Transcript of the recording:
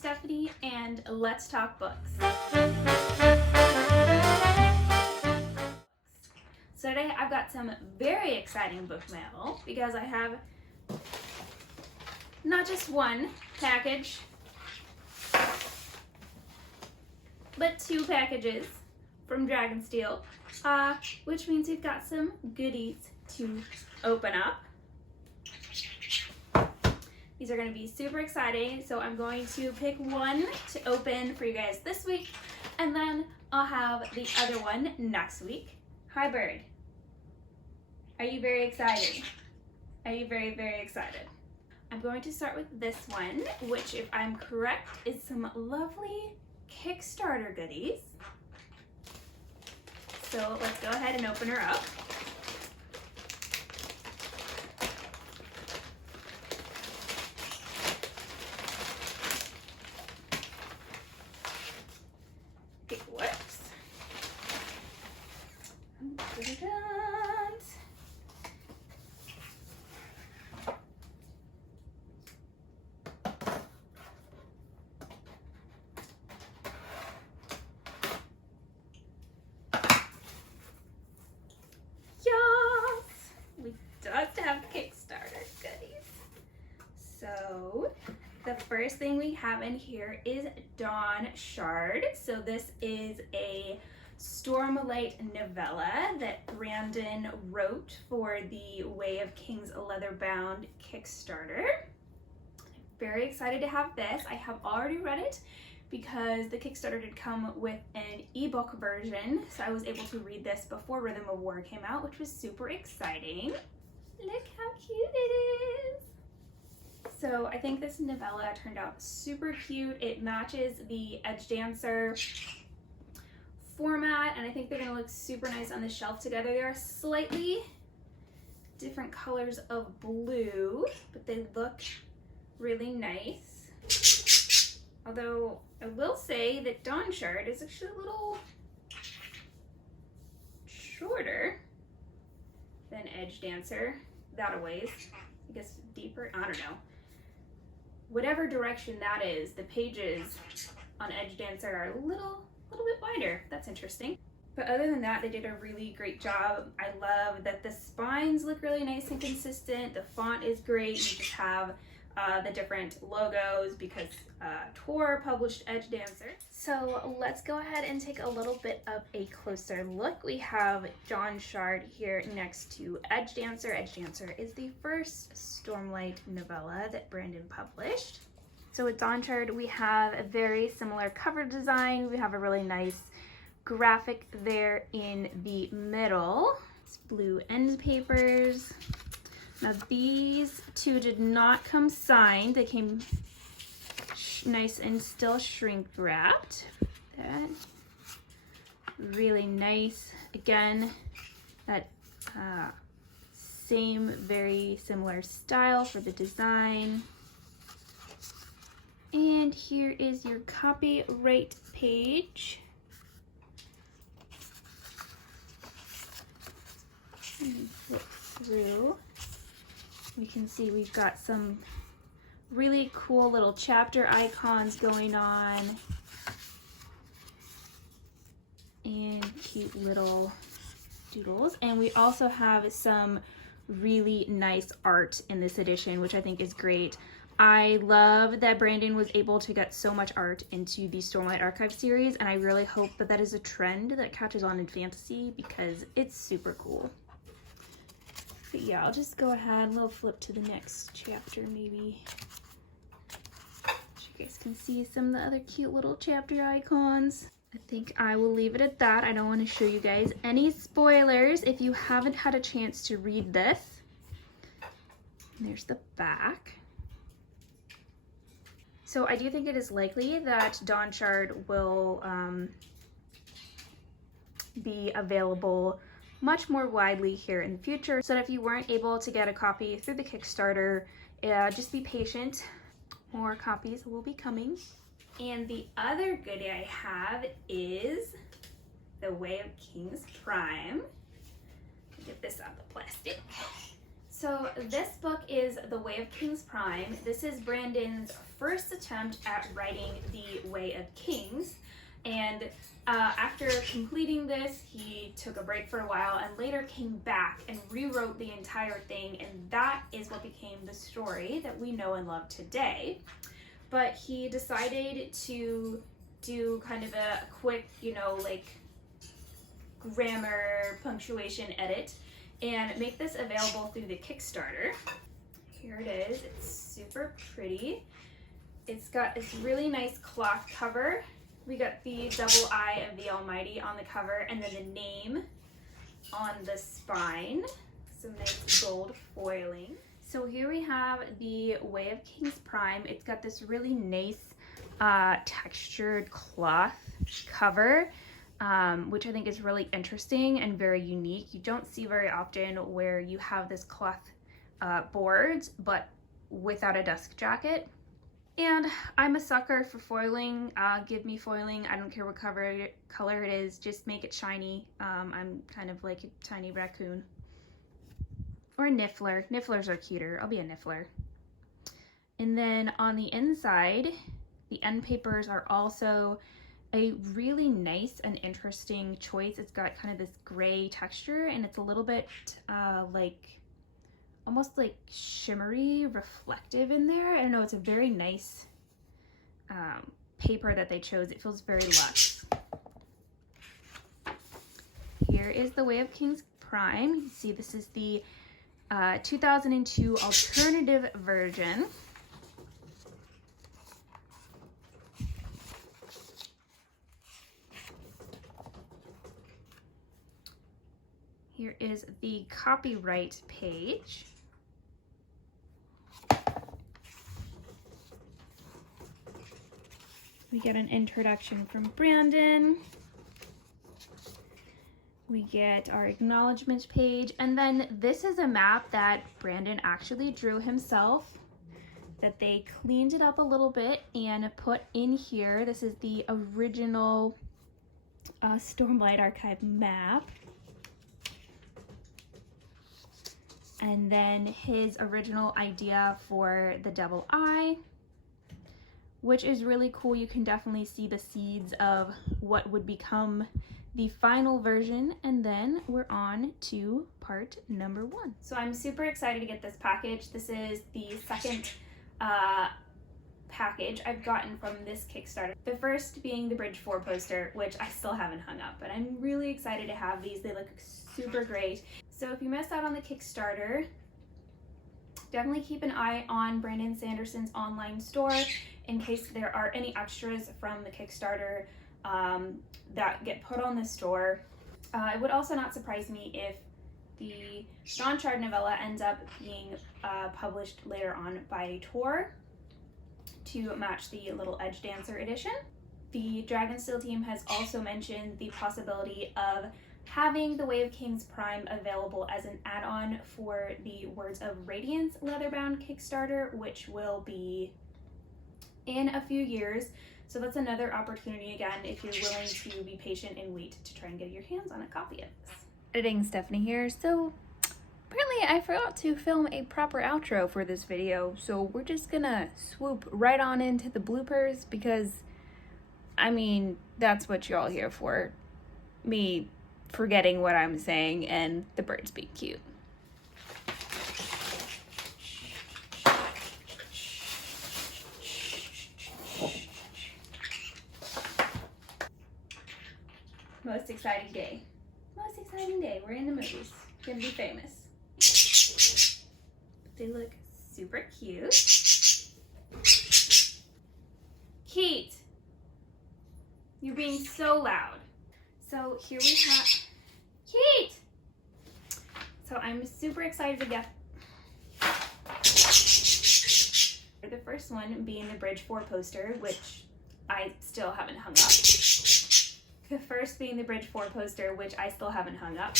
Stephanie, and let's talk books. So today I've got some very exciting book mail because I have not just one package, but two packages from Dragonsteel, which means we've got some goodies to open up. These are going to be super exciting, so I'm going to pick one to open for you guys this week, and then I'll have the other one next week. Hi, Bird. Are you very excited? Are you very, very excited? I'm going to start with this one, which, if I'm correct, is some lovely Kickstarter goodies. So let's go ahead and open her up. It works. Just have Kickstarter goodies. So the first thing we have in here is Dawnshard. So this is a Stormlight novella that Brandon wrote for the Way of Kings Leatherbound Kickstarter. I'm very excited to have this. I have already read it because the Kickstarter did come with an ebook version, so I was able to read this before Rhythm of War came out, which was super exciting. Look how cute it is. So I think this novella turned out super cute. It matches the Edge Dancer format, and I think they're gonna look super nice on the shelf together. They are slightly different colors of blue, but they look really nice. Although I will say that Dawnshard is actually a little shorter than Edge Dancer. That a ways, I guess deeper, I don't know. Whatever direction that is, the pages on Edge Dancer are a little bit wider. That's interesting. But other than that, they did a really great job. I love that the spines look really nice and consistent. The font is great. You just have the different logos because Tor published Edge Dancer. So let's go ahead and take a little bit of a closer look. We have Dawnshard here next to Edge Dancer. Edge Dancer is the first Stormlight novella that Brandon published. So with Dawnshard, we have a very similar cover design. We have a really nice graphic there in the middle. It's blue end papers. Now these two did not come signed. They came nice and still shrink wrapped. That really nice. Again, that same very similar style for the design. And here is your copyright page. Flip through. We can see we've got some really cool little chapter icons going on and cute little doodles. And we also have some really nice art in this edition, which I think is great. I love that Brandon was able to get so much art into the Stormlight Archive series, and I really hope that that is a trend that catches on in fantasy because it's super cool. But yeah, I'll just go ahead, a little flip to the next chapter maybe. So you guys can see some of the other cute little chapter icons. I think I will leave it at that. I don't want to show you guys any spoilers if you haven't had a chance to read this. And there's the back. So I do think it is likely that Dawnshard will be available much more widely here in the future. So that if you weren't able to get a copy through the Kickstarter, just be patient. More copies will be coming. And the other goodie I have is the Way of Kings Prime. Get this out of the plastic. So this book is The Way of Kings Prime. This is Brandon's first attempt at writing The Way of Kings. And after completing this, he took a break for a while and later came back and rewrote the entire thing. And that is what became the story that we know and love today. But he decided to do kind of a quick, like grammar punctuation edit and make this available through the Kickstarter. Here it is. It's super pretty. It's got this really nice cloth cover. We got the double eye of the Almighty on the cover and then the name on the spine. Some nice gold foiling. So here we have The Way of Kings Prime. It's got this really nice textured cloth cover, which I think is really interesting and very unique. You don't see very often where you have this cloth boards, but without a dust jacket. And I'm a sucker for foiling. Give me foiling. I don't care what color it is. Just make it shiny. I'm kind of like a tiny raccoon. Or a niffler. Nifflers are cuter. I'll be a niffler. And then on the inside, the end papers are also a really nice and interesting choice. It's got kind of this gray texture and it's a little bit almost like shimmery, reflective in there. I don't know, it's a very nice paper that they chose. It feels very luxe. Here is The Way of Kings Prime. You can see this is the 2002 alternative version. Here is the copyright page. We get an introduction from Brandon. We get our acknowledgement page, and then this is a map that Brandon actually drew himself, that they cleaned it up a little bit and put in here. This is the original Stormlight Archive map. And then his original idea for the double eye, which is really cool. You can definitely see the seeds of what would become the final version. And then we're on to part number 1. So I'm super excited to get this package. This is the second package I've gotten from this Kickstarter. The first being the Bridge 4 poster, which I still haven't hung up, but I'm really excited to have these. They look super great. So if you missed out on the Kickstarter, definitely keep an eye on Brandon Sanderson's online store in case there are any extras from the Kickstarter that get put on the store. It would also not surprise me if the Dawnshard novella ends up being published later on by Tor to match the Little Edge Dancer edition. The Dragonsteel team has also mentioned the possibility of having The Way of Kings Prime available as an add-on for the Words of Radiance leatherbound Kickstarter, which will be in a few years. So that's another opportunity, again, if you're willing to be patient and wait to try and get your hands on a copy of this. Editing Stephanie here. So apparently I forgot to film a proper outro for this video, so we're just gonna swoop right on into the bloopers because, I mean, that's what you're all here for. Me forgetting what I'm saying and the birds being cute. Most exciting day. Most exciting day. We're in the movies. Gonna be famous. They look super cute. Kate! You're being so loud. So here we have Kate! So I'm super excited to get the first one being the Bridge 4 poster, which I still haven't hung up. The first being the Bridge 4 poster, which I still haven't hung up.